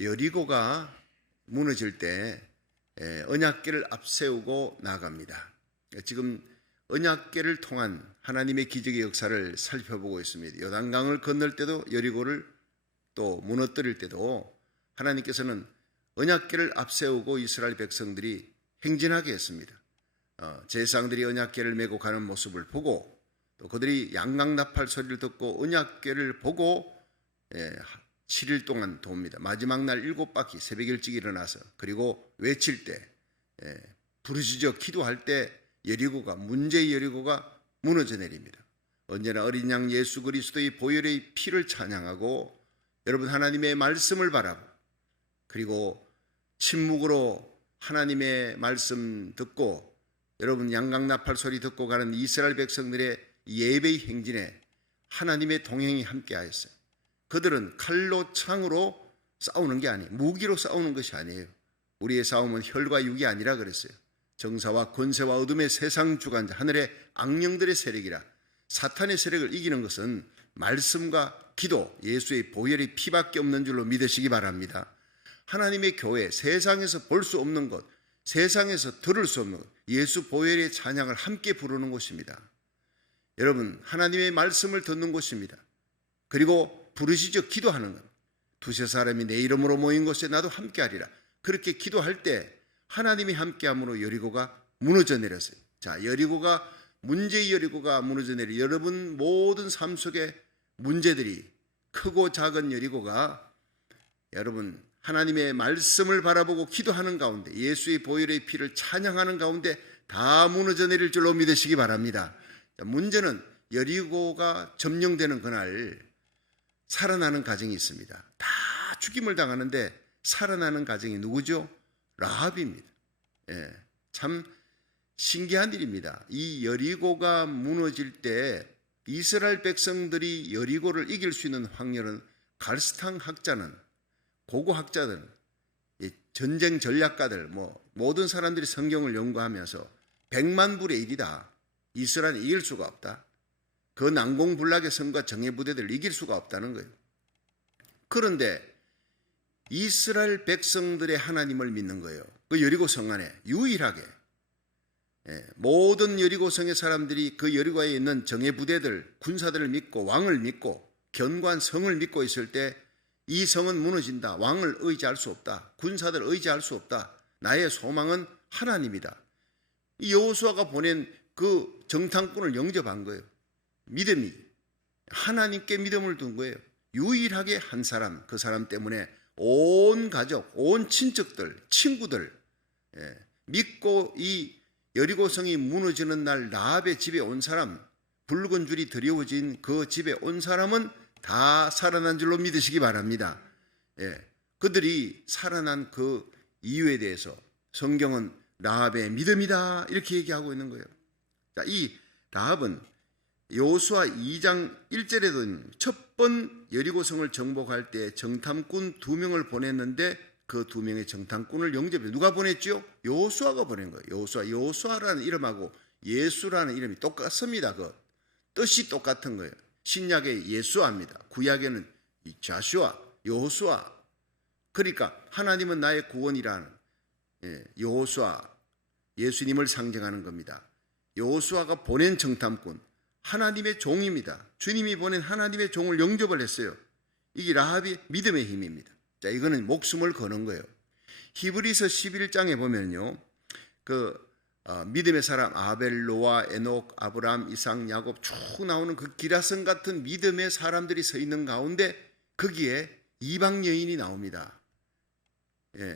여리고가 무너질 때 언약궤를 앞세우고 나갑니다. 지금 언약궤를 통한 하나님의 기적의 역사를 살펴보고 있습니다. 요단강을 건널 때도 여리고를 또 무너뜨릴 때도 하나님께서는 언약궤를 앞세우고 이스라엘 백성들이 행진하게 했습니다. 제사장들이 언약궤를 메고 가는 모습을 보고 또 그들이 양강나팔 소리를 듣고 언약궤를 보고 7일 동안 돕니다. 마지막 날 7바퀴 새벽 일찍 일어나서 그리고 외칠 때 부르짖어 기도할 때 여리고가 문제의 여리고가 무너져 내립니다. 언제나 어린 양 예수 그리스도의 보혈의 피를 찬양하고 여러분 하나님의 말씀을 바라고 그리고 침묵으로 하나님의 말씀 듣고 여러분 양강나팔 소리 듣고 가는 이스라엘 백성들의 예배의 행진에 하나님의 동행이 함께하였어요. 그들은 칼로 창으로 싸우는 게 아니에요. 무기로 싸우는 것이 아니에요. 우리의 싸움은 혈과 육이 아니라 그랬어요. 정사와 권세와 어둠의 세상 주관자 하늘의 악령들의 세력이라. 사탄의 세력을 이기는 것은 말씀과 기도, 예수의 보혈의 피밖에 없는 줄로 믿으시기 바랍니다. 하나님의 교회, 세상에서 볼 수 없는 것, 세상에서 들을 수 없는 것, 예수 보혈의 찬양을 함께 부르는 곳입니다. 여러분, 하나님의 말씀을 듣는 곳입니다. 그리고 부르짖어 기도하는 것. 두세 사람이 내 이름으로 모인 곳에 나도 함께하리라. 그렇게 기도할 때 하나님이 함께함으로 여리고가 무너져 내렸어요. 자, 여리고가 문제의 여리고가 무너져 내려 여러분 모든 삶 속에 문제들이 크고 작은 여리고가 여러분 하나님의 말씀을 바라보고 기도하는 가운데 예수의 보혈의 피를 찬양하는 가운데 다 무너져 내릴 줄로 믿으시기 바랍니다. 자, 문제는 여리고가 점령되는 그날 살아나는 가정이 있습니다. 다 죽임을 당하는데 살아나는 가정이 누구죠? 라합입니다. 참 신기한 일입니다. 이 여리고가 무너질 때 이스라엘 백성들이 여리고를 이길 수 있는 확률은 갈스탕 학자는 고고 학자들은 전쟁 전략가들 모든 사람들이 성경을 연구하면서 100만 분의 1이다. 이스라엘이 이길 수가 없다. 그 난공불락의 성과 정예부대들을 이길 수가 없다는 거예요. 그런데 이스라엘 백성들의 하나님을 믿는 거예요. 그 여리고 성 안에 유일하게 모든 여리고 성의 사람들이 그 여리고에 있는 정예부대들, 군사들을 믿고 왕을 믿고 견고한 성을 믿고 있을 때 이 성은 무너진다. 왕을 의지할 수 없다. 군사들을 의지할 수 없다. 나의 소망은 하나님이다. 이 여호수아가 보낸 그 정탐꾼을 영접한 거예요. 믿음이 하나님께 믿음을 둔 거예요. 유일하게 한 사람, 그 사람 때문에 온 가족, 온 친척들, 친구들 믿고 이 여리고성이 무너지는 날 라합의 집에 온 사람, 붉은 줄이 드리워진 그 집에 온 사람은 다 살아난 줄로 믿으시기 바랍니다. 그들이 살아난 그 이유에 대해서 성경은 라합의 믿음이다 이렇게 얘기하고 있는 거예요. 자, 이 라합은 여호수아 2장 1절에도 첫 번 여리고성을 정복할 때 정탐꾼 2명을 보냈는데 그 2명의 정탐꾼을 영접해 누가 보냈죠? 여호수아가 보낸 거예요. 여호수아라는 이름하고 예수라는 이름이 똑같습니다. 그 뜻이 똑같은 거예요. 신약의 예수아입니다. 구약에는 자슈아, 여호수아. 그러니까 하나님은 나의 구원이라는 여호수아, 예수님을 상징하는 겁니다. 여호수아가 보낸 정탐꾼, 하나님의 종입니다. 주님이 보낸 하나님의 종을 영접을 했어요. 이게 라합의 믿음의 힘입니다. 자, 이거는 목숨을 거는 거예요. 히브리서 11장에 보면요, 믿음의 사람 아벨, 노아, 에녹, 아브라함, 이삭, 야곱 쭉 나오는 그 기라성 같은 믿음의 사람들이 서 있는 가운데 거기에 이방 여인이 나옵니다.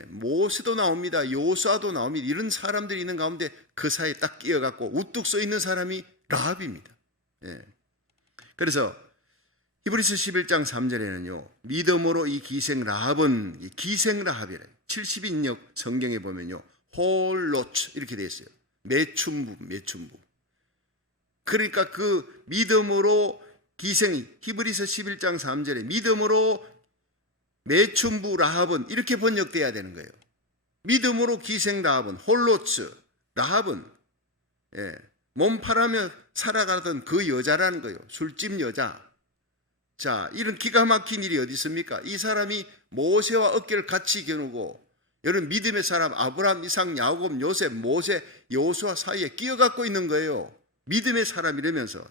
모세도 나옵니다. 여호수아도 나옵니다. 이런 사람들이 있는 가운데 그 사이에 딱 끼어갖고 우뚝 서 있는 사람이 라합입니다. 그래서 히브리서 11장 3절에는요, 믿음으로 이 기생 라합은 기생 라합이래요. 70인역 성경에 보면요, 홀로츠 이렇게 되어 있어요. 매춘부. 그러니까 그 믿음으로 기생, 히브리서 11장 3절에 믿음으로 매춘부 라합은 이렇게 번역돼야 되는 거예요. 믿음으로 기생 라합은 홀로츠 라합은 몸팔하며 살아가던 그 여자라는 거예요. 술집 여자. 자, 이런 기가 막힌 일이 어디 있습니까? 이 사람이 모세와 어깨를 같이 겨누고 여러분 믿음의 사람 아브라함, 이삭, 야곱, 요셉, 모세, 여호수아 사이에 끼어갖고 있는 거예요. 믿음의 사람이라면서.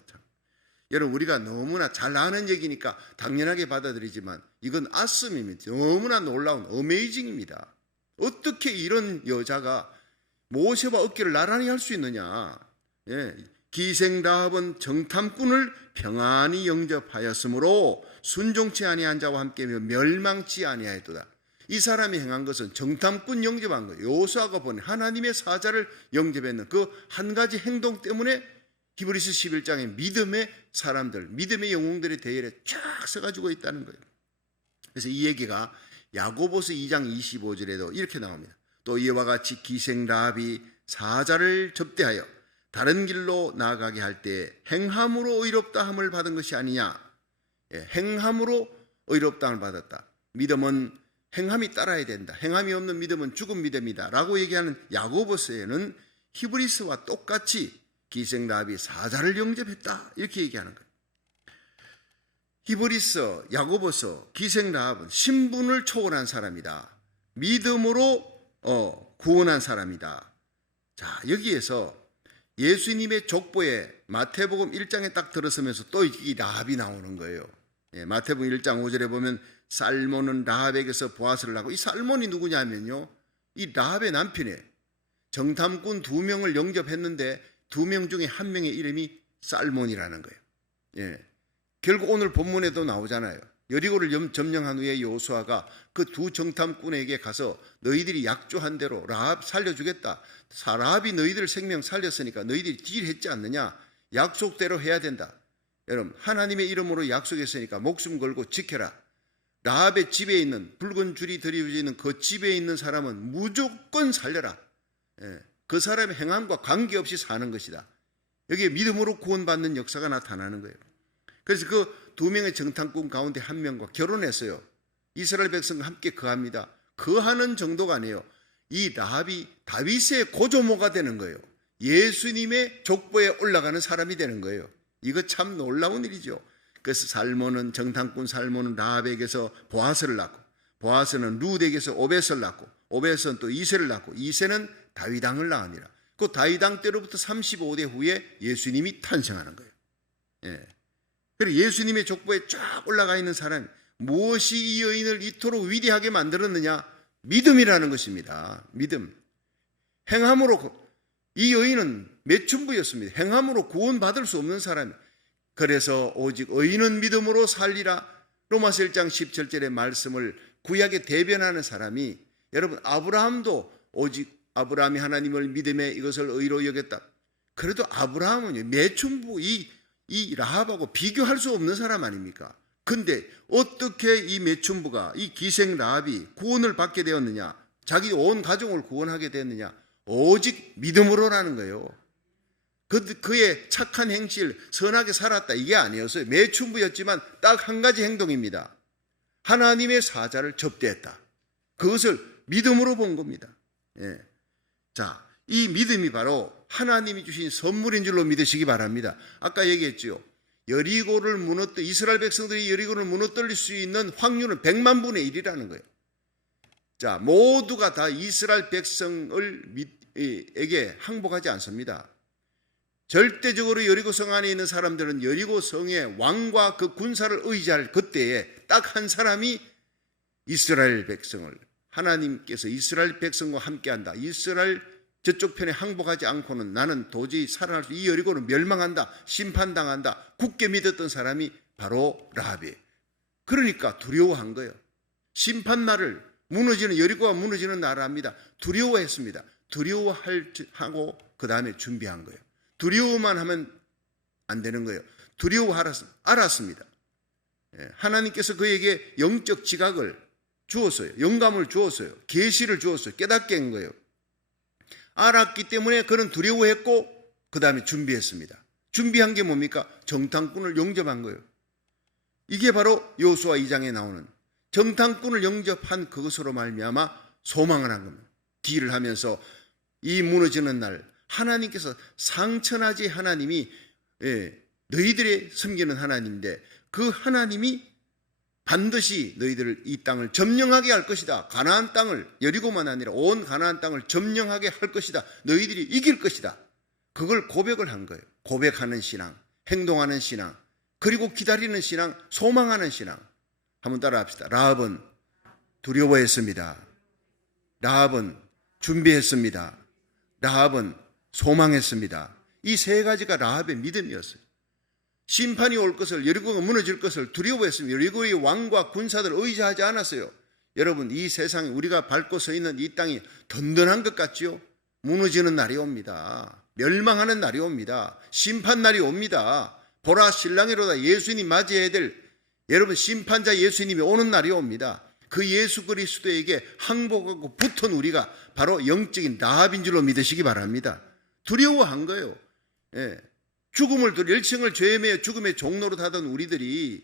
여러분 우리가 너무나 잘 아는 얘기니까 당연하게 받아들이지만 이건 아씀입니다. 너무나 놀라운 어메이징입니다. 어떻게 이런 여자가 모세와 어깨를 나란히 할 수 있느냐. 예. 기생 라합은 정탐꾼을 평안히 영접하였으므로 순종치 아니한 자와 함께 멸망치 아니하였도다. 이 사람이 행한 것은 정탐꾼 영접한 거예요. 여호수아가 본 하나님의 사자를 영접했는 그 한 가지 행동 때문에 히브리서 11장에 믿음의 사람들, 믿음의 영웅들의 대열에 쫙 서가지고 있다는 거예요. 그래서 이 얘기가 야고보서 2장 25절에도 이렇게 나옵니다. 또 이와 같이 기생 라합이 사자를 접대하여 다른 길로 나아가게 할 때 행함으로 의롭다 함을 받은 것이 아니냐. 예, 행함으로 의롭다 함을 받았다. 믿음은 행함이 따라야 된다. 행함이 없는 믿음은 죽은 믿음이다 라고 얘기하는 야고보서에는 히브리서와 똑같이 기생 라합이 사자를 영접했다 이렇게 얘기하는 거예요. 히브리서, 야고보서, 기생 라합은 신분을 초월한 사람이다. 믿음으로 구원한 사람이다. 자, 여기에서 예수님의 족보에 마태복음 1장에 딱 들어서면서 또 이 라합이 나오는 거예요. 예, 마태복음 1장 5절에 보면 살몬은 라합에게서 보아스를 하고, 이 살몬이 누구냐면요, 이 라합의 남편이에요. 정탐꾼 2명을 영접했는데 2명 중에 1명의 이름이 살몬이라는 거예요. 예, 결국 오늘 본문에도 나오잖아요. 여리고를 점령한 후에 여호수아가 그 2 정탐꾼에게 가서 너희들이 약조한 대로 라합 살려주겠다. 라합이 너희들 생명 살렸으니까 너희들이 딜했지 않느냐. 약속대로 해야 된다. 여러분 하나님의 이름으로 약속했으니까 목숨 걸고 지켜라. 라합의 집에 있는 붉은 줄이 드리워져 있는 그 집에 있는 사람은 무조건 살려라. 그 사람의 행함과 관계없이 사는 것이다. 여기에 믿음으로 구원받는 역사가 나타나는 거예요. 그래서 그 2명의 정탐꾼 가운데 1명과 결혼했어요. 이스라엘 백성과 함께 거합니다. 거하는 정도가 아니에요. 이 라합이 다윗의 고조모가 되는 거예요. 예수님의 족보에 올라가는 사람이 되는 거예요. 이거 참 놀라운 일이죠. 그래서 정탐꾼 살몬은 라합에게서 보아스를 낳고, 보아스는 룻에게서 오벳을 낳고, 오벳은 또 이새를 낳고, 이새는 다윗왕을 낳으니라. 그 다윗왕 때로부터 35대 후에 예수님이 탄생하는 거예요. 예. 그리고 예수님의 족보에 쫙 올라가 있는 사람, 무엇이 이 여인을 이토록 위대하게 만들었느냐? 믿음이라는 것입니다. 믿음. 행함으로, 이 여인은 매춘부였습니다. 행함으로 구원받을 수 없는 사람. 그래서 오직 의인은 믿음으로 살리라. 로마서 1장 17절의 말씀을 구약에 대변하는 사람이, 여러분 아브라함도 오직 아브라함이 하나님을 믿음에 이것을 의로 여겼다. 그래도 아브라함은 매춘부, 이 라합하고 비교할 수 없는 사람 아닙니까? 근데 어떻게 이 매춘부가, 이 기생 라합이 구원을 받게 되었느냐? 자기 온 가정을 구원하게 되었느냐? 오직 믿음으로라는 거예요. 그의 착한 행실, 선하게 살았다 이게 아니었어요. 매춘부였지만 딱 한 가지 행동입니다. 하나님의 사자를 접대했다. 그것을 믿음으로 본 겁니다. 예. 자, 이 믿음이 바로 하나님이 주신 선물인 줄로 믿으시기 바랍니다. 아까 얘기했죠. 이스라엘 백성들이 여리고를 무너뜨릴 수 있는 확률은 100만 분의 1이라는 거예요. 자, 모두가 다 이스라엘 백성에게 항복하지 않습니다. 절대적으로 여리고 성 안에 있는 사람들은 여리고 성의 왕과 그 군사를 의지할 그때에 딱 한 사람이 이스라엘 백성을, 하나님께서 이스라엘 백성과 함께한다. 이스라엘 저쪽 편에 항복하지 않고는 나는 도저히 살아날 수, 이 여리고는 멸망한다, 심판당한다, 굳게 믿었던 사람이 바로 라합이에요. 그러니까 두려워한 거예요. 심판날을, 무너지는, 여리고가 무너지는 나라입니다. 두려워했습니다. 두려워하고 그 다음에 준비한 거예요. 두려워만 하면 안 되는 거예요. 알았습니다. 하나님께서 그에게 영적 지각을 주었어요. 영감을 주었어요. 계시를 주었어요. 깨닫게 한 거예요. 알았기 때문에 그는 두려워했고 그 다음에 준비했습니다. 준비한 게 뭡니까? 정탐꾼을 영접한 거예요. 이게 바로 여호수아 2장에 나오는 정탐꾼을 영접한 그것으로 말미암아 소망을 한 겁니다. 딜을 하면서 이 무너지는 날 하나님께서 상천하지 하나님이 너희들의 섬기는 하나님인데 그 하나님이 반드시 너희들을 이 땅을 점령하게 할 것이다. 가나안 땅을, 여리고만 아니라 온 가나안 땅을 점령하게 할 것이다. 너희들이 이길 것이다. 그걸 고백을 한 거예요. 고백하는 신앙, 행동하는 신앙, 그리고 기다리는 신앙, 소망하는 신앙. 한번 따라 합시다. 라합은 두려워했습니다. 라합은 준비했습니다. 라합은 소망했습니다. 이 세 가지가 라합의 믿음이었어요. 심판이 올 것을, 여리고가 무너질 것을 두려워했습니다. 여리고의 왕과 군사들 의지하지 않았어요. 여러분, 이 세상에 우리가 밟고 서 있는 이 땅이 든든한 것 같지요? 무너지는 날이 옵니다. 멸망하는 날이 옵니다. 심판 날이 옵니다. 보라, 신랑이로다. 예수님 맞이해야 될 여러분 심판자 예수님이 오는 날이 옵니다. 그 예수 그리스도에게 항복하고 붙은 우리가 바로 영적인 라합인 줄로 믿으시기 바랍니다. 두려워한 거예요. 죽음을 열청을 죄에 매여 죽음의 종로로 하던 우리들이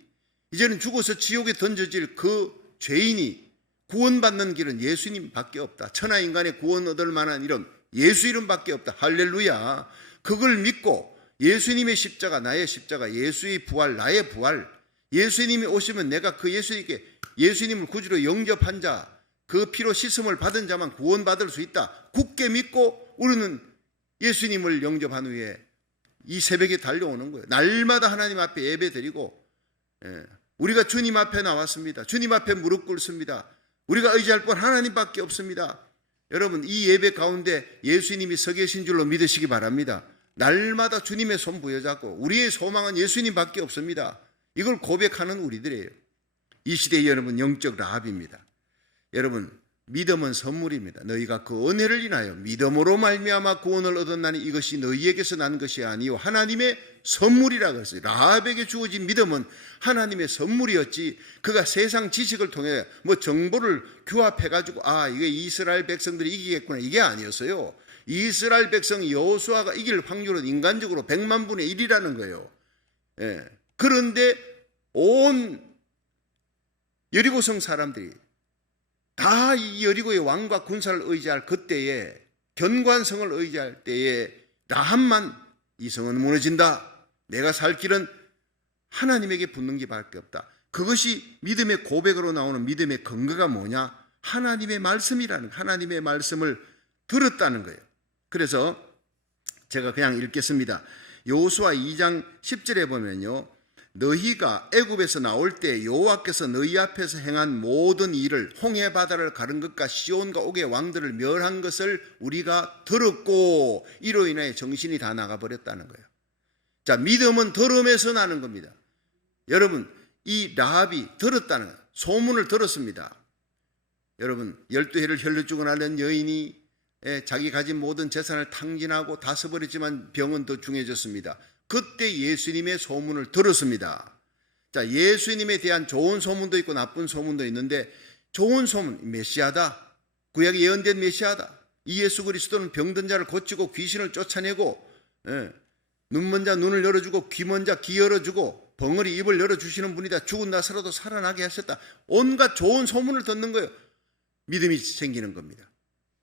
이제는 죽어서 지옥에 던져질 그 죄인이 구원받는 길은 예수님밖에 없다. 천하 인간의 구원 얻을 만한 이름 예수 이름밖에 없다. 할렐루야. 그걸 믿고 예수님의 십자가, 나의 십자가, 예수의 부활, 나의 부활, 예수님이 오시면 내가 그 예수님께 예수님을 구주로 영접한 자, 그 피로 씻음을 받은 자만 구원받을 수 있다. 굳게 믿고 우리는 예수님을 영접한 후에 이 새벽에 달려오는 거예요. 날마다 하나님 앞에 예배 드리고, 우리가 주님 앞에 나왔습니다. 주님 앞에 무릎 꿇습니다. 우리가 의지할 분 하나님밖에 없습니다. 여러분, 이 예배 가운데 예수님이 서 계신 줄로 믿으시기 바랍니다. 날마다 주님의 손 부여잡고 우리의 소망은 예수님밖에 없습니다. 이걸 고백하는 우리들이에요. 이 시대의 여러분 영적 라합입니다. 여러분, 믿음은 선물입니다. 너희가 그 은혜를 인하여 믿음으로 말미암아 구원을 얻었나니 이것이 너희에게서 난 것이 아니요 하나님의 선물이라고 했어요. 라합에게 주어진 믿음은 하나님의 선물이었지, 그가 세상 지식을 통해 정보를 규합해가지고 이게 이스라엘 백성들이 이기겠구나, 이게 아니었어요. 이스라엘 백성 여호수아가 이길 확률은 인간적으로 100만 분의 1이라는 거예요. 그런데 온 여리고성 사람들이 다 이 여리고의 왕과 군사를 의지할 그때에, 견관성을 의지할 때에 라합만 이 성은 무너진다. 내가 살 길은 하나님에게 붙는 게밖에 없다. 그것이 믿음의 고백으로 나오는 믿음의 근거가 뭐냐? 하나님의 말씀이라는, 하나님의 말씀을 들었다는 거예요. 그래서 제가 그냥 읽겠습니다. 여호수아 2장 10절에 보면요, 너희가 애굽에서 나올 때 여호와께서 너희 앞에서 행한 모든 일을, 홍해 바다를 가른 것과 시온과 옥의 왕들을 멸한 것을 우리가 들었고 이로 인하여 정신이 다 나가버렸다는 거예요. 자, 믿음은 들음에서 나는 겁니다. 여러분, 이 라합이 들었다는 거예요. 소문을 들었습니다. 여러분, 12해를 혈루 죽어나는 여인이 자기 가진 모든 재산을 탕진하고 다 써버렸지만 병은 더 중해졌습니다. 그때 예수님의 소문을 들었습니다. 자, 예수님에 대한 좋은 소문도 있고 나쁜 소문도 있는데, 좋은 소문, 메시아다, 구약에 예언된 메시아다, 이 예수 그리스도는 병든 자를 고치고 귀신을 쫓아내고, 눈 먼 자 눈을 열어주고 귀 먼 자 귀 열어주고 벙어리 입을 열어주시는 분이다. 죽은 나사로도 살아나게 하셨다. 온갖 좋은 소문을 듣는 거예요. 믿음이 생기는 겁니다.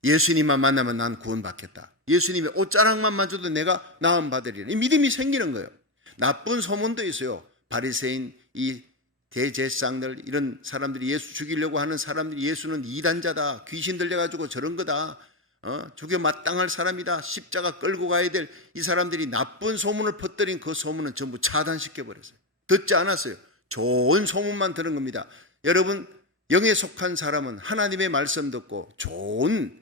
예수님만 만나면 난 구원받겠다. 예수님의 옷자락만 만져도 내가 나음 받으리라. 이 믿음이 생기는 거예요. 나쁜 소문도 있어요. 바리새인, 이 대제사장들, 이런 사람들이, 예수 죽이려고 하는 사람들이 예수는 이단자다, 귀신 들려가지고 저런 거다, 죽여 마땅할 사람이다, 십자가 끌고 가야 될, 이 사람들이 나쁜 소문을 퍼뜨린 그 소문은 전부 차단시켜버렸어요. 듣지 않았어요. 좋은 소문만 들은 겁니다. 여러분, 영에 속한 사람은 하나님의 말씀 듣고 좋은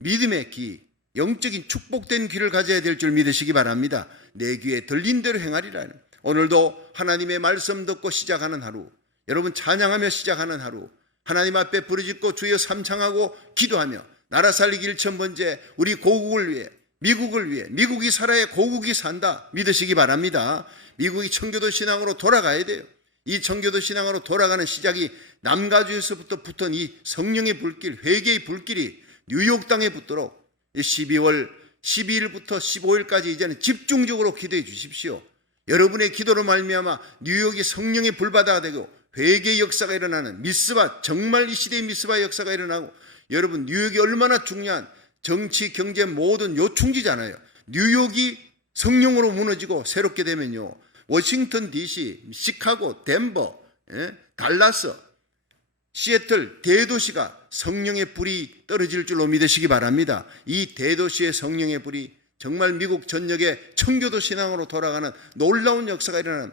믿음의 귀, 영적인 축복된 귀를 가져야 될 줄 믿으시기 바랍니다. 내 귀에 들린 대로 행하리라. 오늘도 하나님의 말씀 듣고 시작하는 하루, 여러분 찬양하며 시작하는 하루, 하나님 앞에 부르짖고 주여 삼창하고 기도하며 나라 살리기 1,000번째 우리 고국을 위해, 미국을 위해, 미국이 살아야 고국이 산다 믿으시기 바랍니다. 미국이 청교도 신앙으로 돌아가야 돼요. 이 청교도 신앙으로 돌아가는 시작이 남가주에서부터 붙은 이 성령의 불길, 회개의 불길이 뉴욕 땅에 붙도록 12월 12일부터 15일까지 이제는 집중적으로 기도해 주십시오. 여러분의 기도로 말미암아 뉴욕이 성령의 불바다가 되고 회개의 역사가 일어나는 미스바, 정말 이 시대의 미스바 역사가 일어나고, 여러분 뉴욕이 얼마나 중요한 정치, 경제 모든 요충지잖아요. 뉴욕이 성령으로 무너지고 새롭게 되면요, 워싱턴 DC, 시카고, 덴버, 달라스, 시애틀 대도시가 성령의 불이 떨어질 줄로 믿으시기 바랍니다. 이 대도시의 성령의 불이 정말 미국 전역에 청교도 신앙으로 돌아가는 놀라운 역사가 일어나는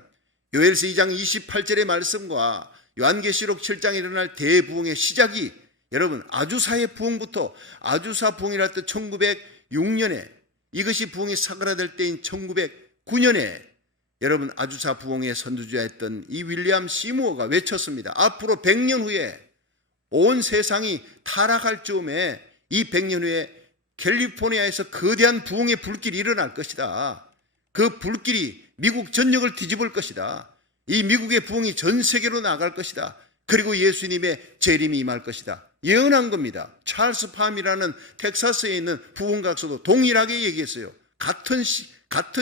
요엘서 2장 28절의 말씀과 요한계시록 7장에 일어날 대부흥의 시작이 여러분 아주사의 부흥부터 아주사 부흥이랄 때 1906년에 이것이 부흥이 사그라들 때인 1909년에 여러분 아주사 부흥의 선두주자였던 이 윌리엄 시무어가 외쳤습니다. 앞으로 100년 후에 온 세상이 타락할 즈음에 이 100년 후에 캘리포니아에서 거대한 부흥의 불길이 일어날 것이다. 그 불길이 미국 전역을 뒤집을 것이다. 이 미국의 부흥이 전 세계로 나갈 것이다. 그리고 예수님의 재림이 임할 것이다. 예언한 겁니다. 찰스 팜이라는 텍사스에 있는 부흥 각서도 동일하게 얘기했어요. 같은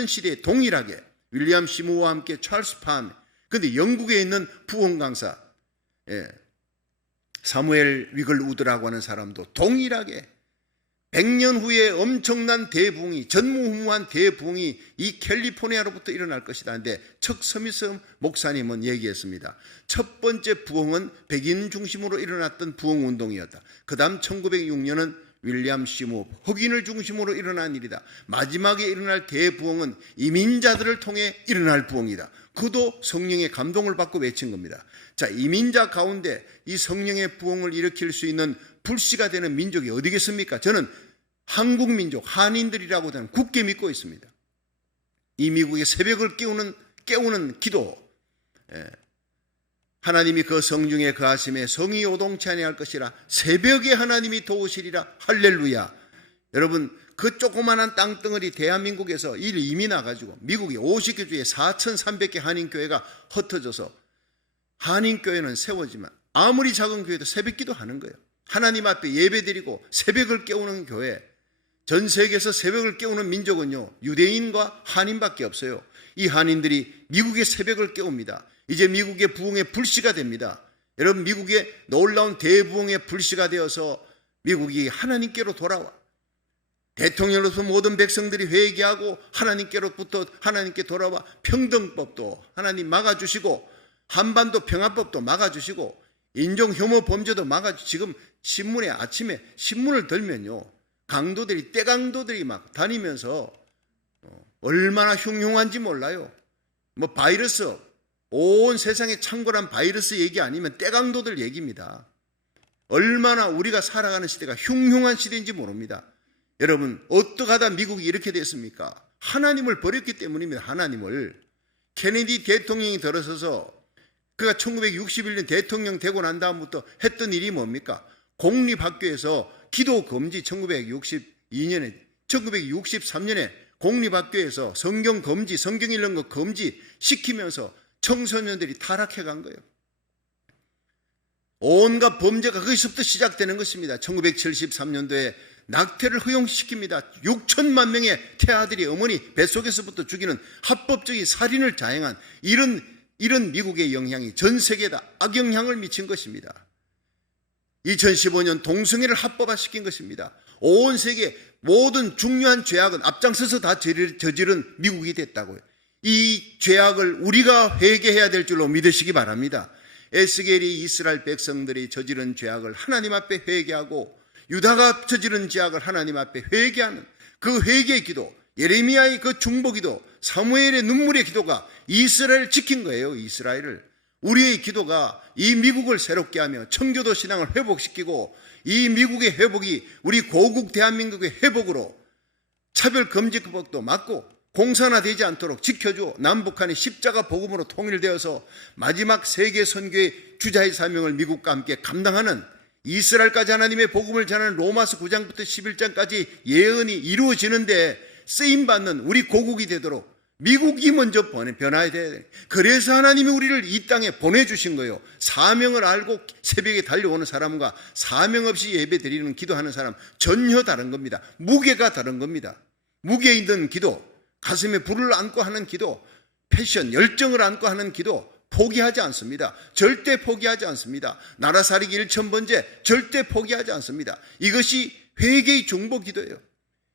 시대에 동일하게 윌리엄 시무어와 함께 찰스 팜. 근데 영국에 있는 부흥 강사 사무엘 위글 우드라고 하는 사람도 동일하게 100년 후에 엄청난 대부흥이 전무후무한 대부흥이 이 캘리포니아로부터 일어날 것이다. 근데 척 스미스 목사님은 얘기했습니다. 첫 번째 부흥은 백인 중심으로 일어났던 부흥 운동이었다. 그 다음 1906년은 윌리엄 시무어 흑인을 중심으로 일어난 일이다. 마지막에 일어날 대부흥은 이민자들을 통해 일어날 부흥이다. 그도 성령의 감동을 받고 외친 겁니다. 자, 이민자 가운데 이 성령의 부흥을 일으킬 수 있는 불씨가 되는 민족이 어디겠습니까? 저는 한국 민족, 한인들이라고 저는 굳게 믿고 있습니다. 이 미국의 새벽을 깨우는 기도, 하나님이 그 성중에 거하심에 성이 요동치 아니할 것이라 새벽에 하나님이 도우시리라 할렐루야. 여러분 그 조그마한 땅덩어리 대한민국에서 이미 나가지고 미국의 50개 주에 4,300개 한인교회가 흩어져서 한인교회는 세워지만 아무리 작은 교회도 새벽기도 하는 거예요. 하나님 앞에 예배드리고 새벽을 깨우는 교회. 전 세계에서 새벽을 깨우는 민족은요 유대인과 한인밖에 없어요. 이 한인들이 미국의 새벽을 깨웁니다. 이제 미국의 부흥의 불씨가 됩니다. 여러분 미국의 놀라운 대부흥의 불씨가 되어서 미국이 하나님께로 돌아와 대통령으로서 모든 백성들이 회개하고 하나님께로부터 하나님께 돌아와 평등법도 하나님 막아주시고 한반도 평화법도 막아주시고 인종혐오 범죄도 막아주시고 지금 신문에 아침에 신문을 들면요 강도들이 떼강도들이 막 다니면서 얼마나 흉흉한지 몰라요. 뭐 바이러스 온 세상에 창궐한 바이러스 얘기 아니면 떼강도들 얘기입니다. 얼마나 우리가 살아가는 시대가 흉흉한 시대인지 모릅니다. 여러분 어떻게 하다 미국이 이렇게 됐습니까? 하나님을 버렸기 때문입니다. 하나님을. 케네디 대통령이 들어서서 그가 1961년 대통령 되고 난 다음부터 했던 일이 뭡니까? 공립학교에서 기도 금지 1963년에 공립학교에서 성경 금지, 성경 읽는 거 금지 시키면서 청소년들이 타락해 간 거예요. 온갖 범죄가 거기서부터 시작되는 것입니다. 1973년도에 낙태를 허용시킵니다. 6천만 명의 태아들이 어머니 뱃속에서부터 죽이는 합법적인 살인을 자행한 이런 미국의 영향이 전 세계에다 악영향을 미친 것입니다. 2015년 동성애를 합법화시킨 것입니다. 온 세계 모든 중요한 죄악은 앞장서서 다 저지른 미국이 됐다고요. 이 죄악을 우리가 회개해야 될 줄로 믿으시기 바랍니다. 에스겔이 이스라엘 백성들이 저지른 죄악을 하나님 앞에 회개하고 유다가 저지른 죄악을 하나님 앞에 회개하는 그 회개의 기도, 예레미야의 그 중보기도, 사무엘의 눈물의 기도가 이스라엘을 지킨 거예요. 이스라엘을. 우리의 기도가 이 미국을 새롭게 하며 청교도 신앙을 회복시키고 이 미국의 회복이 우리 고국 대한민국의 회복으로 차별금지법도 막고 공산화되지 않도록 지켜줘 남북한이 십자가 복음으로 통일되어서 마지막 세계 선교의 주자의 사명을 미국과 함께 감당하는 이스라엘까지 하나님의 복음을 전하는 로마서 9장부터 11장까지 예언이 이루어지는데 쓰임받는 우리 고국이 되도록 미국이 먼저 변화해야 돼요. 그래서 하나님이 우리를 이 땅에 보내주신 거예요. 사명을 알고 새벽에 달려오는 사람과 사명 없이 예배 드리는 기도하는 사람 전혀 다른 겁니다. 무게가 다른 겁니다. 무게 있는 기도, 가슴에 불을 안고 하는 기도, 패션, 열정을 안고 하는 기도 포기하지 않습니다. 절대 포기하지 않습니다. 나라 살리기 1,000번째 절대 포기하지 않습니다. 이것이 회개의 중보 기도예요.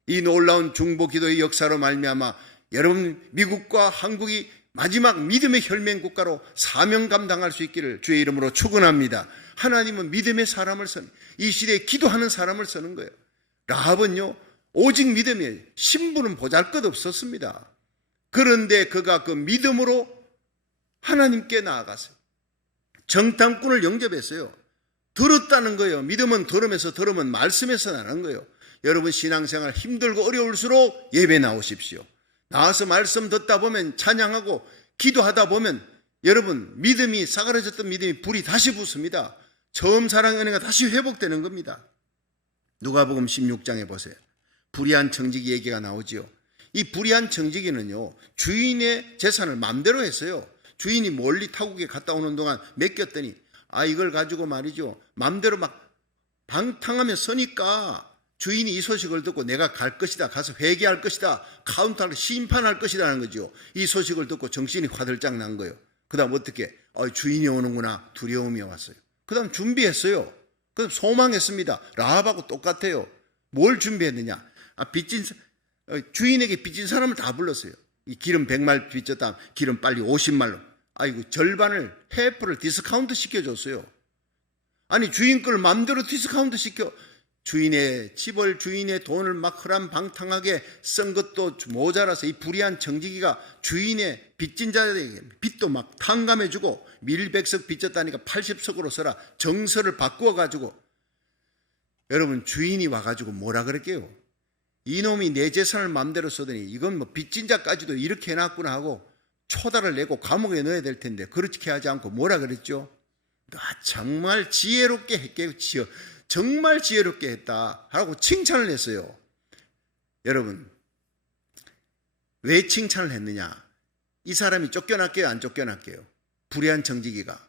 이 놀라운 중보 기도의 역사로 말미암아 여러분 미국과 한국이 마지막 믿음의 혈맹 국가로 사명 감당할 수 있기를 주의 이름으로 축원합니다. 하나님은 믿음의 사람을 쓰는, 이 시대에 기도하는 사람을 쓰는 거예요. 라합은요, 오직 믿음이에요. 신분은 보잘것없었습니다. 그런데 그가 그 믿음으로 하나님께 나아갔어요. 정탐꾼을 영접했어요. 들었다는 거예요. 믿음은 들음에서, 들음은 말씀에서 나는 거예요. 여러분 신앙생활 힘들고 어려울수록 예배 나오십시오. 나와서 말씀 듣다 보면, 찬양하고 기도하다 보면 여러분 믿음이, 싸그러졌던 믿음이 불이 다시 붙습니다. 처음 사랑의 은혜가 다시 회복되는 겁니다. 누가복음 16장에 보세요. 불의한 청지기 얘기가 나오지요. 이 불의한 청지기는요, 주인의 재산을 마음대로 했어요. 주인이 멀리 타국에 갔다 오는 동안 맡겼더니 이걸 가지고 말이죠, 마음대로 막 방탕하며 서니까 주인이 이 소식을 듣고 내가 갈 것이다, 가서 회개할 것이다, 카운트할, 심판할 것이라는 거죠. 이 소식을 듣고 정신이 화들짝 난 거예요. 그 다음 어떻게? 주인이 오는구나, 두려움이 왔어요. 그 다음 준비했어요. 그 다음 소망했습니다. 라합하고 똑같아요. 뭘 준비했느냐? 주인에게 빚진 사람을 다 불렀어요. 이 기름 100말 빚졌다, 기름 빨리 50말로. 아이고, 절반을, 해프를 디스카운트 시켜줬어요. 아니, 주인 걸 마음대로 디스카운트 시켜. 주인의 집을, 주인의 돈을 막 허람방탕하게 쓴 것도 모자라서 이 불의한 청지기가 주인의 빚진 자에게 빚도 막 탕감해주고, 밀백석 빚졌다니까 80석으로 써라, 정서를 바꾸어가지고. 여러분, 주인이 와가지고 뭐라 그랬게요? 이놈이 내 재산을 마음대로 쓰더니 이건 뭐 빚진 자까지도 이렇게 해놨구나 하고 초달을 내고 감옥에 넣어야 될 텐데 그렇게 하지 않고 뭐라 그랬죠? 정말 지혜롭게 했겠지요. 정말 지혜롭게 했다 하고 칭찬을 했어요. 여러분, 왜 칭찬을 했느냐? 이 사람이 쫓겨날게요, 안 쫓겨날게요? 불의한 청지기가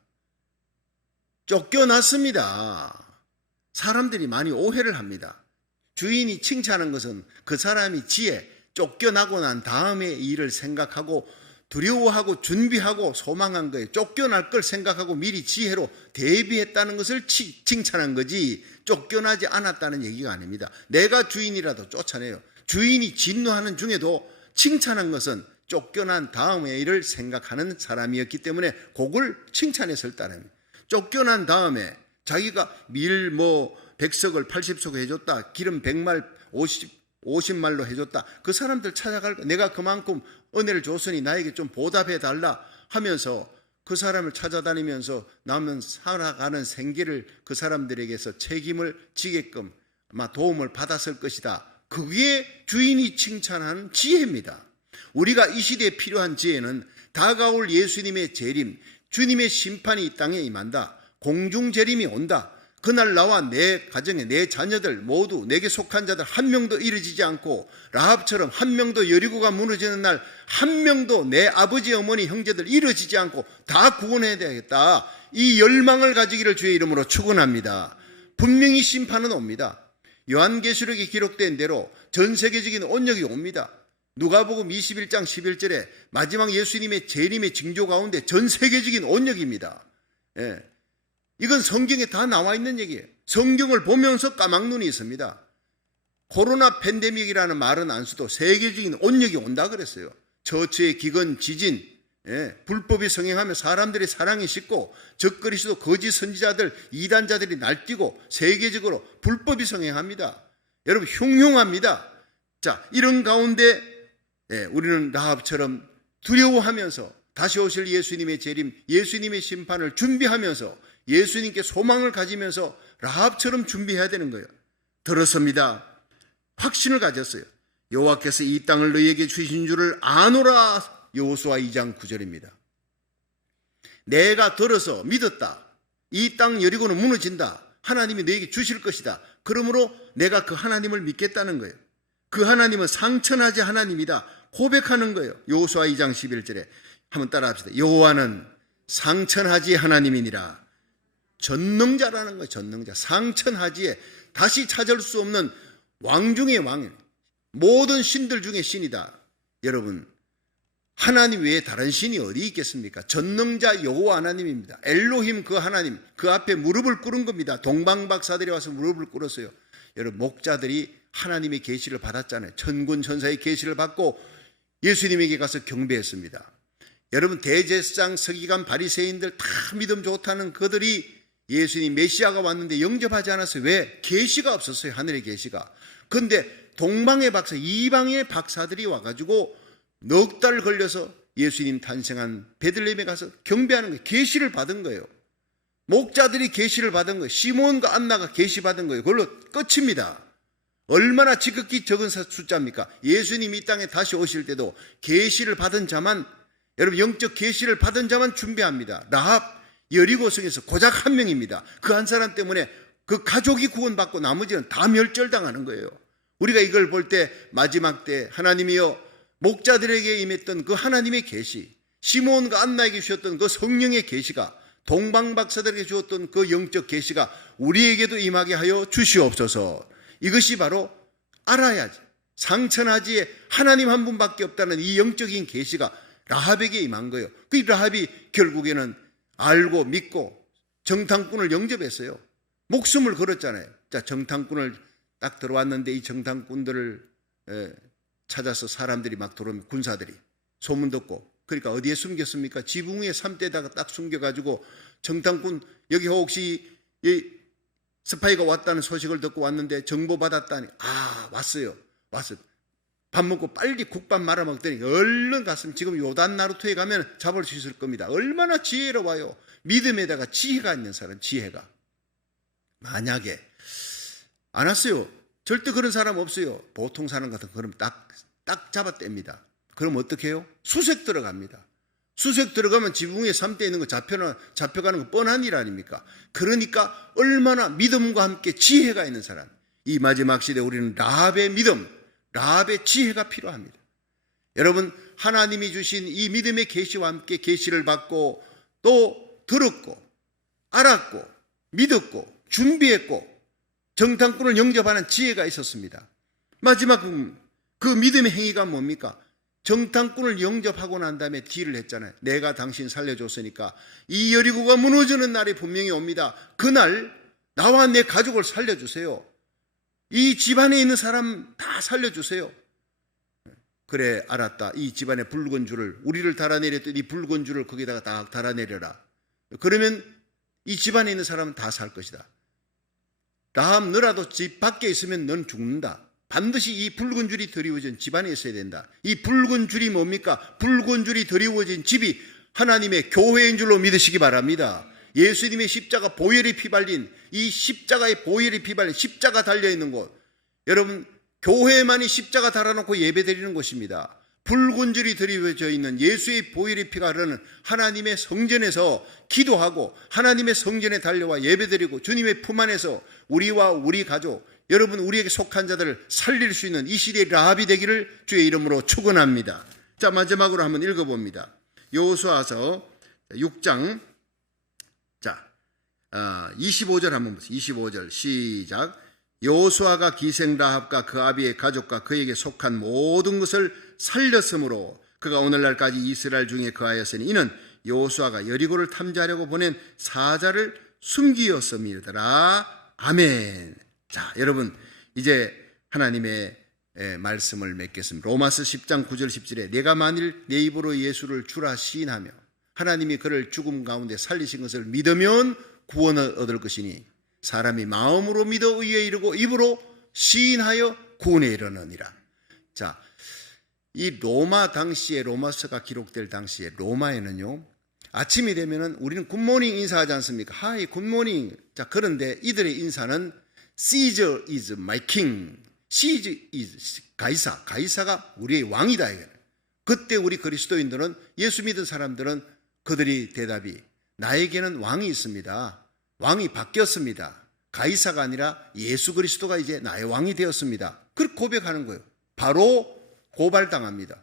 쫓겨났습니다. 사람들이 많이 오해를 합니다. 주인이 칭찬한 것은 그 사람이 지혜, 쫓겨나고 난 다음의 일을 생각하고 두려워하고 준비하고 소망한 거예요. 쫓겨날 걸 생각하고 미리 지혜로 대비했다는 것을 칭찬한 거지, 쫓겨나지 않았다는 얘기가 아닙니다. 내가 주인이라도 쫓아내요. 주인이 진노하는 중에도 칭찬한 것은 쫓겨난 다음의 일을 생각하는 사람이었기 때문에 그걸 칭찬했을 따름입니다. 쫓겨난 다음에 자기가 백석을 80석 해줬다, 기름 100말 50말로 해줬다, 그 사람들 찾아갈 거, 내가 그만큼 은혜를 줬으니 나에게 좀 보답해 달라 하면서 그 사람을 찾아다니면서 남은 살아가는 생계를 그 사람들에게서 책임을 지게끔 아마 도움을 받았을 것이다. 그게 주인이 칭찬하는 지혜입니다. 우리가 이 시대에 필요한 지혜는 다가올 예수님의 재림, 주님의 심판이 이 땅에 임한다. 공중재림이 온다. 그날 나와 내 가정에 내 자녀들 모두 내게 속한 자들 한 명도 이르지지 않고, 라합처럼 한 명도 여리고가 무너지는 날 한 명도 내 아버지 어머니 형제들 이르지지 않고 다 구원해야 되겠다. 이 열망을 가지기를 주의 이름으로 축원합니다. 분명히 심판은 옵니다. 요한계시록에 기록된 대로 전 세계적인 온역이 옵니다. 누가복음 21장 11절에 마지막 예수님의 재림의 징조 가운데 전 세계적인 온역입니다. 이건 성경에 다 나와 있는 얘기예요. 성경을 보면서 까막눈이 있습니다. 코로나 팬데믹이라는 말은 안 써도 세계적인 온역이 온다 그랬어요. 처처의 기근, 지진, 불법이 성행하며 사람들의 사랑이 식고 적그리스도 거짓 선지자들, 이단자들이 날뛰고 세계적으로 불법이 성행합니다. 여러분, 흉흉합니다. 자, 이런 가운데 우리는 라합처럼 두려워하면서 다시 오실 예수님의 재림, 예수님의 심판을 준비하면서 예수님께 소망을 가지면서 라합처럼 준비해야 되는 거예요. 들었습니다. 확신을 가졌어요. 여호와께서 이 땅을 너희에게 주신 줄을 아노라. 여호수아 2장 9절입니다. 내가 들어서 믿었다. 이 땅 여리고는 무너진다. 하나님이 너에게 주실 것이다. 그러므로 내가 그 하나님을 믿겠다는 거예요. 그 하나님은 상천하지 하나님이다. 고백하는 거예요. 여호수아 2장 11절에 한번 따라합시다. 여호와는 상천하지 하나님이니라. 전능자라는 거예요. 전능자. 상천하지에 다시 찾을 수 없는 왕 중의 왕, 모든 신들 중에 신이다. 여러분, 하나님 외에 다른 신이 어디 있겠습니까? 전능자 여호와 하나님입니다. 엘로힘 그 하나님, 그 앞에 무릎을 꿇은 겁니다. 동방박사들이 와서 무릎을 꿇었어요. 여러분, 목자들이 하나님의 계시를 받았잖아요. 천군 천사의 계시를 받고 예수님에게 가서 경배했습니다. 여러분, 대제사장, 서기관, 바리새인들 다 믿음 좋다는 그들이 예수님 메시아가 왔는데 영접하지 않았어요. 왜? 계시가 없었어요. 하늘의 계시가. 그런데 동방의 박사, 이방의 박사들이 와가지고 넉 달 걸려서 예수님 탄생한 베들레헴에 가서 경배하는 거예요. 계시를 받은 거예요. 목자들이 계시를 받은 거예요. 시몬과 안나가 계시 받은 거예요. 그걸로 끝입니다. 얼마나 지극히 적은 숫자입니까? 예수님이 이 땅에 다시 오실 때도 계시를 받은 자만, 여러분, 영적 계시를 받은 자만 준비합니다. 라합, 여리고성에서 고작 한 명입니다. 그 한 사람 때문에 그 가족이 구원받고 나머지는 다 멸절당하는 거예요. 우리가 이걸 볼 때 마지막 때 하나님이여 목자들에게 임했던 그 하나님의 계시, 시몬과 안나에게 주셨던 그 성령의 계시가, 동방 박사들에게 주었던 그 영적 계시가 우리에게도 임하게 하여 주시옵소서. 이것이 바로 알아야지, 상천하지에 하나님 한 분밖에 없다는 이 영적인 계시가 라합에게 임한 거예요. 그 라합이 결국에는 알고 믿고 정탐꾼을 영접했어요. 목숨을 걸었잖아요. 자, 정탐꾼을 딱 들어왔는데 이 정탐꾼들을 찾아서 사람들이 막 들어오면 군사들이 소문 듣고, 그러니까 어디에 숨겼습니까? 지붕 위에 삼대다가 딱 숨겨가지고 정탐꾼, 여기 혹시 이 스파이가 왔다는 소식을 듣고 왔는데 정보 받았다니, 왔어요. 밥 먹고 빨리 국밥 말아 먹더니 얼른 갔으면 지금 요단 나루토에 가면 잡을 수 있을 겁니다. 얼마나 지혜로워요. 믿음에다가 지혜가 있는 사람, 지혜가. 만약에 안 왔어요. 절대 그런 사람 없어요. 보통 사람 같은 거 그러면 딱 잡아뗍니다. 그럼 어떻게 해요? 수색 들어갑니다. 수색 들어가면 지붕 위에 3대 있는 거 잡혀가는 거 뻔한 일 아닙니까? 그러니까 얼마나 믿음과 함께 지혜가 있는 사람. 이 마지막 시대에 우리는 라합의 믿음, 라합의 지혜가 필요합니다. 여러분, 하나님이 주신 이 믿음의 계시와 함께 계시를 받고 또 들었고 알았고 믿었고 준비했고 정탐꾼을 영접하는 지혜가 있었습니다. 마지막 그 믿음의 행위가 뭡니까? 정탐꾼을 영접하고 난 다음에 딜을 했잖아요. 내가 당신 살려줬으니까 이 여리고가 무너지는 날이 분명히 옵니다. 그날 나와 내 가족을 살려주세요. 이 집안에 있는 사람 다 살려주세요. 그래, 알았다. 이 집안에 붉은 줄을, 우리를 달아내렸던 이 붉은 줄을 거기다가 딱 달아내려라. 그러면 이 집안에 있는 사람은 다 살 것이다. 라합, 너라도 집 밖에 있으면 넌 죽는다. 반드시 이 붉은 줄이 드리워진 집안에 있어야 된다. 이 붉은 줄이 뭡니까? 붉은 줄이 드리워진 집이 하나님의 교회인 줄로 믿으시기 바랍니다. 예수님의 십자가 보혈이 피발린, 이 십자가의 보혈이 피발린 십자가 달려있는 곳, 여러분, 교회만이 십자가 달아놓고 예배드리는 곳입니다. 붉은 줄이 드리워져 있는 예수의 보혈의 피가 흐르는 하나님의 성전에서 기도하고 하나님의 성전에 달려와 예배드리고 주님의 품 안에서 우리와 우리 가족, 여러분, 우리에게 속한 자들을 살릴 수 있는 이 시대의 라합이 되기를 주의 이름으로 축원합니다. 자, 마지막으로 한번 읽어봅니다. 여호수아서 6장 25절 한번 보세요. 25절 시작. 여호수아가 기생 라합과 그 아비의 가족과 그에게 속한 모든 것을 살렸으므로 그가 오늘날까지 이스라엘 중에 거하였으니 이는 여호수아가 여리고를 탐지하려고 보낸 사자를 숨기었음이더라. 아멘. 자, 여러분, 이제 하나님의 말씀을 맺겠습니다. 로마서 10장 9절 10절에 내가 만일 내 입으로 예수를 주라 시인하며 하나님이 그를 죽음 가운데 살리신 것을 믿으면 구원을 얻을 것이니 사람이 마음으로 믿어 의에 이르고 입으로 시인하여 구원에 이르느니라. 자, 이 로마 당시에, 로마서가 기록될 당시에 로마에는요, 아침이 되면은 우리는 굿모닝 인사하지 않습니까? 하이 굿모닝. 자, 그런데 이들의 인사는 Caesar is my king. Caesar is 가이사. 가이사가 우리의 왕이다. 그때 우리 그리스도인들은, 예수 믿은 사람들은 그들이 대답이, 나에게는 왕이 있습니다. 왕이 바뀌었습니다. 가이사가 아니라 예수 그리스도가 이제 나의 왕이 되었습니다. 그렇게 고백하는 거예요. 바로 고발당합니다.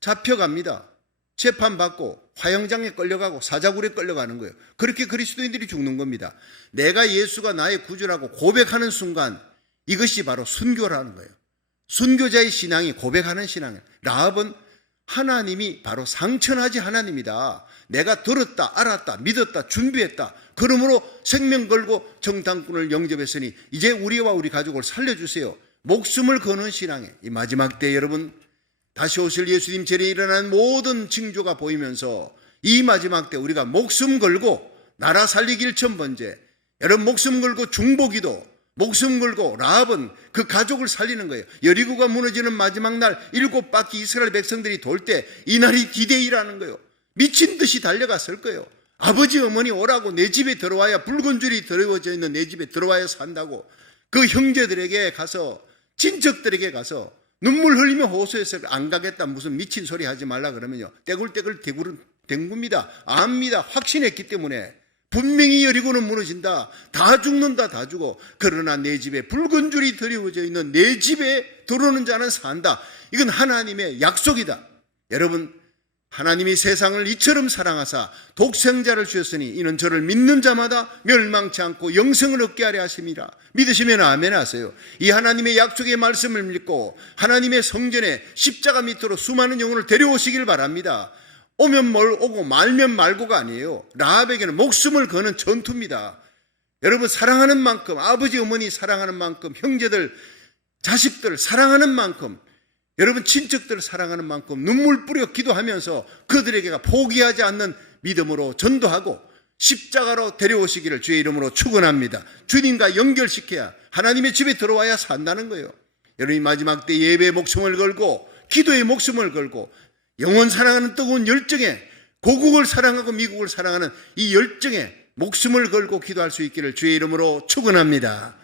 잡혀갑니다. 재판받고 화형장에 끌려가고 사자굴에 끌려가는 거예요. 그렇게 그리스도인들이 죽는 겁니다. 내가 예수가 나의 구주라고 고백하는 순간 이것이 바로 순교라는 거예요. 순교자의 신앙이 고백하는 신앙이에요. 라합은 하나님이 바로 상천하지 하나님이다. 내가 들었다, 알았다, 믿었다, 준비했다. 그러므로 생명 걸고 정탐꾼을 영접했으니 이제 우리와 우리 가족을 살려주세요. 목숨을 거는 신앙에 이 마지막 때 여러분, 다시 오실 예수님 전에 일어난 모든 징조가 보이면서 이 마지막 때 우리가 목숨 걸고 나라 살리기 1,000번째, 여러분 목숨 걸고 중보기도, 목숨 걸고 라합은 그 가족을 살리는 거예요. 여리고가 무너지는 마지막 날 7바퀴 이스라엘 백성들이 돌 때 이날이 디데이라는 거예요. 미친 듯이 달려갔을 거예요. 아버지 어머니 오라고, 내 집에 들어와야, 붉은 줄이 드러워져 있는 내 집에 들어와야 산다고 그 형제들에게 가서, 친척들에게 가서 눈물 흘리며 호소해서 안 가겠다, 무슨 미친 소리 하지 말라 그러면요, 떼굴떼굴 댕굽니다. 압니다. 확신했기 때문에. 분명히 여리고는 무너진다, 다 죽는다, 다 죽어. 그러나 내 집에, 붉은 줄이 드리워져 있는 내 집에 들어오는 자는 산다. 이건 하나님의 약속이다. 여러분, 하나님이 세상을 이처럼 사랑하사 독생자를 주셨으니 이는 저를 믿는 자마다 멸망치 않고 영생을 얻게 하려 하심이라. 믿으시면 아멘 하세요. 이 하나님의 약속의 말씀을 믿고 하나님의 성전에 십자가 밑으로 수많은 영혼을 데려오시길 바랍니다. 오면 오고 말면 말고가 아니에요. 라합에게는 목숨을 거는 전투입니다. 여러분, 사랑하는 만큼, 아버지 어머니 사랑하는 만큼, 형제들 자식들 사랑하는 만큼, 여러분 친척들을 사랑하는 만큼 눈물 뿌려 기도하면서 그들에게가 포기하지 않는 믿음으로 전도하고 십자가로 데려오시기를 주의 이름으로 축원합니다. 주님과 연결시켜야, 하나님의 집에 들어와야 산다는 거예요. 여러분이 마지막 때 예배의 목숨을 걸고 기도의 목숨을 걸고 영원 사랑하는 뜨거운 열정에, 고국을 사랑하고 미국을 사랑하는 이 열정에 목숨을 걸고 기도할 수 있기를 주의 이름으로 축원합니다.